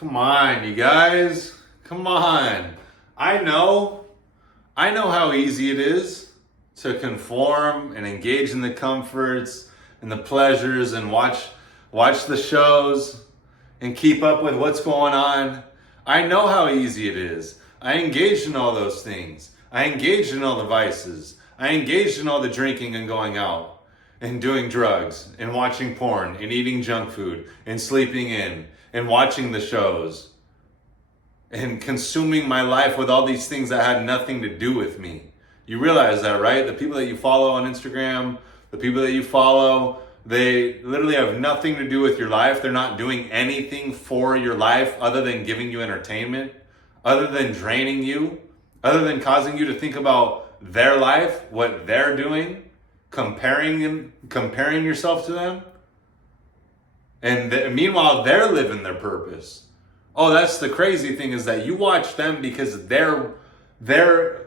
Come on, you guys. Come on. I know. I know how easy it is to conform and engage in the comforts and the pleasures and watch the shows and keep up with what's going on. I know how easy it is. I engaged in all those things. I engaged in all the vices. I engaged in all the drinking and going out and doing drugs and watching porn and eating junk food and sleeping in and watching the shows and consuming my life with all these things that had nothing to do with me. You realize that, right? The people that you follow on Instagram, the people that you follow, they literally have nothing to do with your life. They're not doing anything for your life other than giving you entertainment, other than draining you, other than causing you to think about their life, what they're doing, comparing yourself to them. And meanwhile, they're living their purpose. Oh, that's the crazy thing, is that you watch them because they're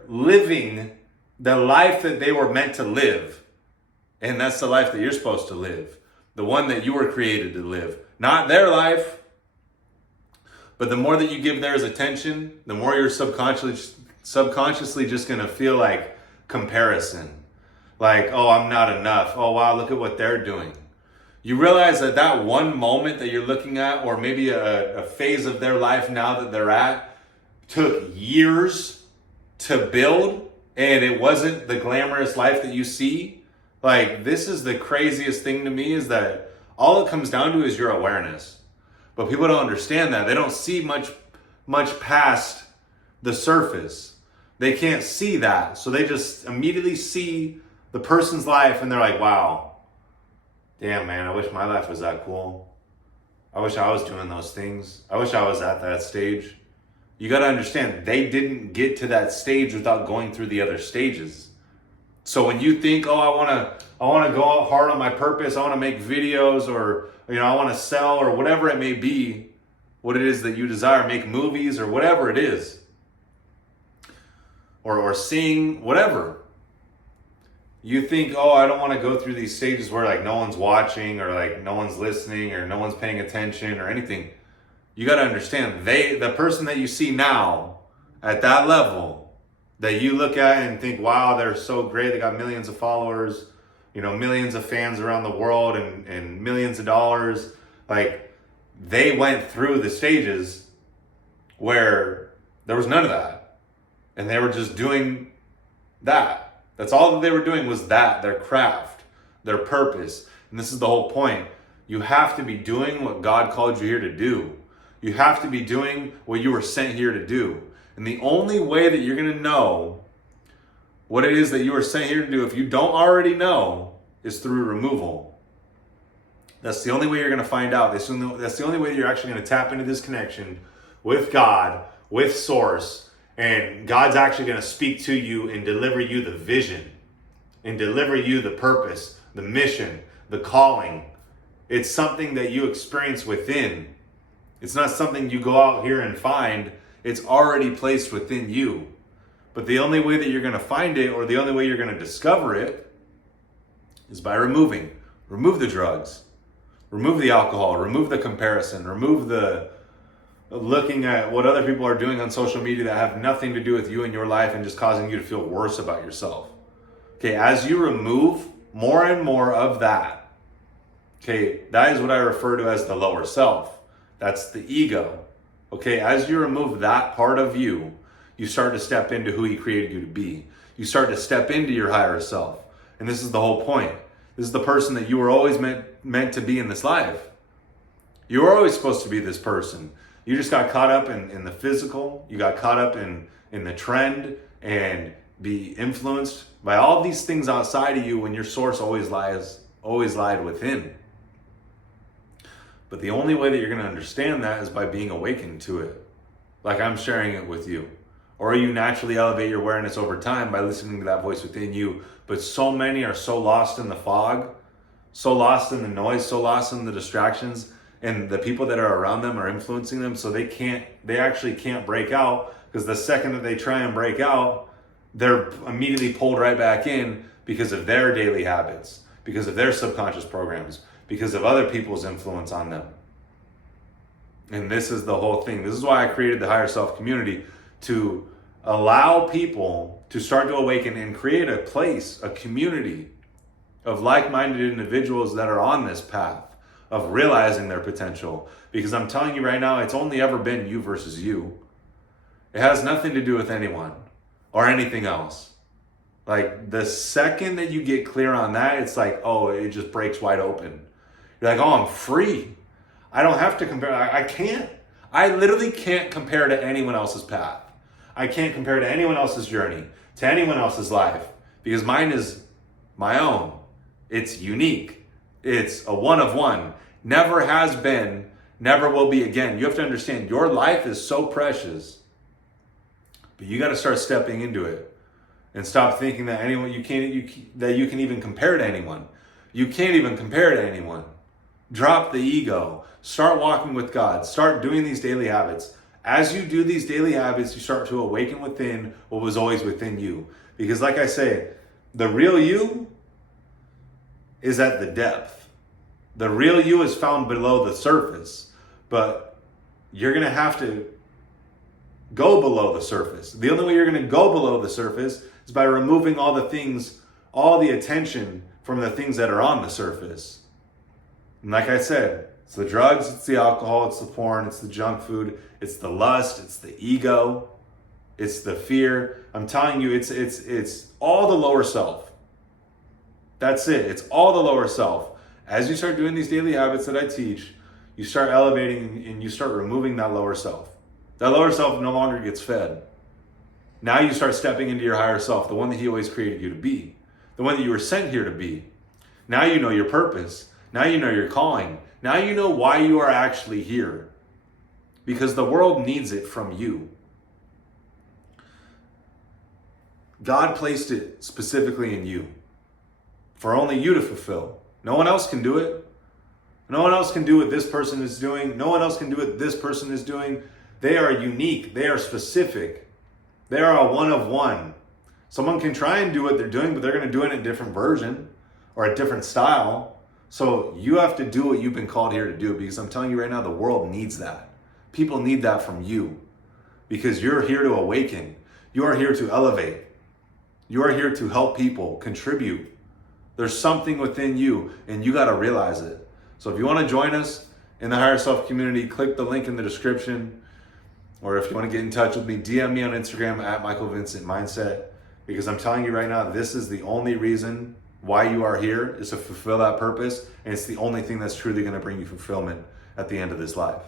living the life that they were meant to live. And that's the life that you're supposed to live. The one that you were created to live. Not their life. But the more that you give theirs attention, the more you're subconsciously just going to feel like comparison. Like, oh, I'm not enough. Oh, wow, look at what they're doing. You realize that that one moment that you're looking at, or maybe a phase of their life now that they're at, took years to build, and it wasn't the glamorous life that you see. Like, this is the craziest thing to me, is that all it comes down to is your awareness. But people don't understand that. They don't see much past the surface. They can't see that. So they just immediately see the person's life and they're like, wow, damn, man, I wish my life was that cool. I wish I was doing those things. I wish I was at that stage. You got to understand, they didn't get to that stage without going through the other stages. So when you think, oh, I want to go out hard on my purpose, I want to make videos, or I want to sell, or whatever it may be, what it is that you desire, make movies or whatever it is, or sing, whatever. You think, oh, I don't want to go through these stages where like no one's watching, or like no one's listening, or no one's paying attention or anything. You got to understand, the person that you see now at that level, that you look at and think, wow, they're so great, they got millions of followers, millions of fans around the world, and millions of dollars. Like, they went through the stages where there was none of that. And they were just doing that. That's all that they were doing, was that, their craft, their purpose. And this is the whole point. You have to be doing what God called you here to do. You have to be doing what you were sent here to do. And the only way that you're going to know what it is that you were sent here to do, if you don't already know, is through removal. That's the only way you're going to find out. That's the only way that you're actually going to tap into this connection with God, with Source, and God's actually going to speak to you and deliver you the vision, and deliver you the purpose, the mission, the calling. It's something that you experience within. It's not something you go out here and find. It's already placed within you. But the only way that you're going to find it, or the only way you're going to discover it, is by remove the drugs, remove the alcohol, remove the comparison, remove the looking at what other people are doing on social media that have nothing to do with you and your life, and just causing you to feel worse about yourself. Okay, as you remove more and more of that, okay, that is what I refer to as the lower self. That's the ego. Okay, as you remove that part of you, you start to step into who He created you to be. You start to step into your higher self. And this is the whole point. This is the person that you were always meant to be in this life. You were always supposed to be this person. You just got caught up in the physical. You got caught up in the trend, and be influenced by all these things outside of you, when your source always lied within. But the only way that you're going to understand that is by being awakened to it, like I'm sharing it with you. Or you naturally elevate your awareness over time by listening to that voice within you. But so many are so lost in the fog, so lost in the noise, so lost in the distractions, and the people that are around them are influencing them, so they actually can't break out, because the second that they try and break out, they're immediately pulled right back in because of their daily habits, because of their subconscious programs, because of other people's influence on them. And this is the whole thing. This is why I created the Higher Self community, to allow people to start to awaken and create a place, a community of like-minded individuals that are on this path of realizing their potential. Because I'm telling you right now, it's only ever been you versus you. It has nothing to do with anyone or anything else. Like, the second that you get clear on that, it's like, oh, it just breaks wide open. You're like, oh, I'm free. I don't have to compare. I can't. I literally can't compare to anyone else's path. I can't compare to anyone else's journey, to anyone else's life, because mine is my own. It's unique. It's a one of one. Never has been, never will be again. You have to understand, your life is so precious, but you got to start stepping into it and stop thinking that that you can even compare to anyone. You can't even compare to anyone. Drop the ego. Start walking with God. Start doing these daily habits. As you do these daily habits, you start to awaken within what was always within you. Because like I say, the real you is at the depth. The real you is found below the surface. But you're going to have to go below the surface. The only way you're going to go below the surface is by removing all the things, all the attention from the things that are on the surface. And like I said, it's the drugs, it's the alcohol, it's the porn, it's the junk food, it's the lust, it's the ego, it's the fear. I'm telling you, it's all the lower self. That's it. It's all the lower self. As you start doing these daily habits that I teach, you start elevating and you start removing that lower self. That lower self no longer gets fed. Now you start stepping into your higher self, the one that he always created you to be, the one that you were sent here to be. Now you know your purpose. Now you know your calling. Now you know why you are actually here. Because the world needs it from you. God placed it specifically in you for only you to fulfill. No one else can do it. No one else can do what this person is doing. No one else can do what this person is doing. They are unique. They are specific. They are a one of one. Someone can try and do what they're doing, but they're going to do it in a different version or a different style. So you have to do what you've been called here to do, because I'm telling you right now, the world needs that. People need that from you, because you're here to awaken. You are here to elevate. You are here to help people, contribute. There's something within you, and you got to realize it. So if you want to join us in the Higher Self community, click the link in the description. Or if you want to get in touch with me, DM me on Instagram at Michael Vincent Mindset. Because I'm telling you right now, this is the only reason why you are here, is to fulfill that purpose. And it's the only thing that's truly going to bring you fulfillment at the end of this life.